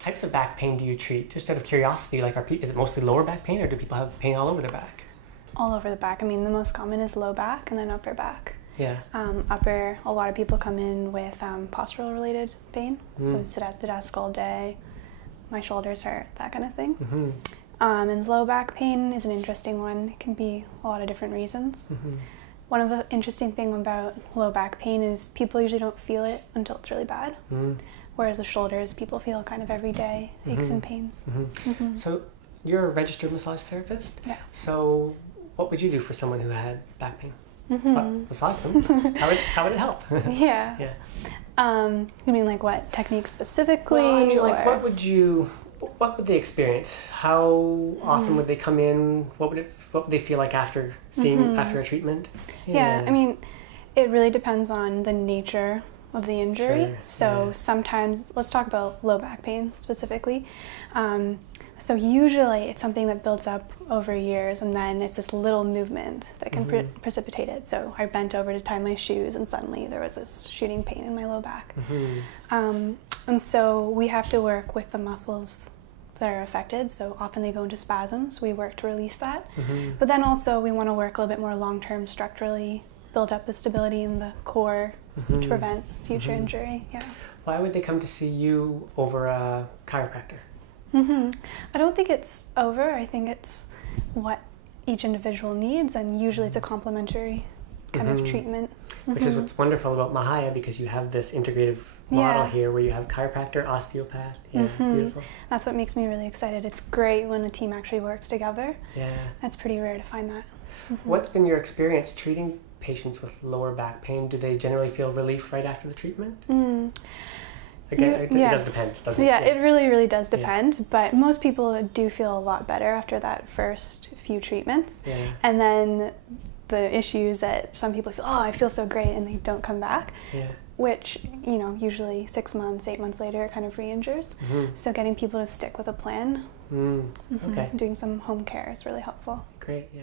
what types of back pain do you treat? Just out of curiosity, like is it mostly lower back pain, or do people have pain all over their back? All over the back. I mean, the most common is low back and then upper back. Yeah. Upper, a lot of people come in with postural related pain. So sit at the desk all day, my shoulders hurt, that kind of thing. And low back pain is an interesting one. It can be a lot of different reasons. One of the interesting things about low back pain is people usually don't feel it until it's really bad. Whereas the shoulders, people feel kind of every day, aches and pains. So you're a registered massage therapist? Yeah. So what would you do for someone who had back pain? Massage them. How would it help? Yeah. You mean like what techniques specifically? Well, I mean, like what would they experience? How often would they come in? What would they feel like after after a treatment? Yeah, I mean, it really depends on the nature of the injury. So sometimes, let's talk about low back pain specifically. So usually it's something that builds up over years, and then it's this little movement that can precipitate it. So I bent over to tie my shoes and suddenly there was this shooting pain in my low back. And so we have to work with the muscles that are affected. So often they go into spasms. We work to release that. But then also we want to work a little bit more long-term structurally, build up the stability in the core to prevent future injury. Yeah. Why would they come to see you over a chiropractor? I don't think it's over. I think it's what each individual needs, and usually it's a complementary kind of treatment. Which is what's wonderful about Mahaya, because you have this integrative model here where you have chiropractor, osteopath. Yeah, beautiful. That's what makes me really excited. It's great when a team actually works together. Yeah. That's pretty rare to find that. What's been your experience treating patients with lower back pain? Do they generally feel relief right after the treatment? Again, it does depend, doesn't it? Yeah, it really, really does depend, but most people do feel a lot better after that first few treatments. And then the issues that some people feel, oh, I feel so great, and they don't come back, which, you know, usually 6 months, 8 months later, it kind of re-injures. So getting people to stick with a plan, doing some home care is really helpful. Great, yeah.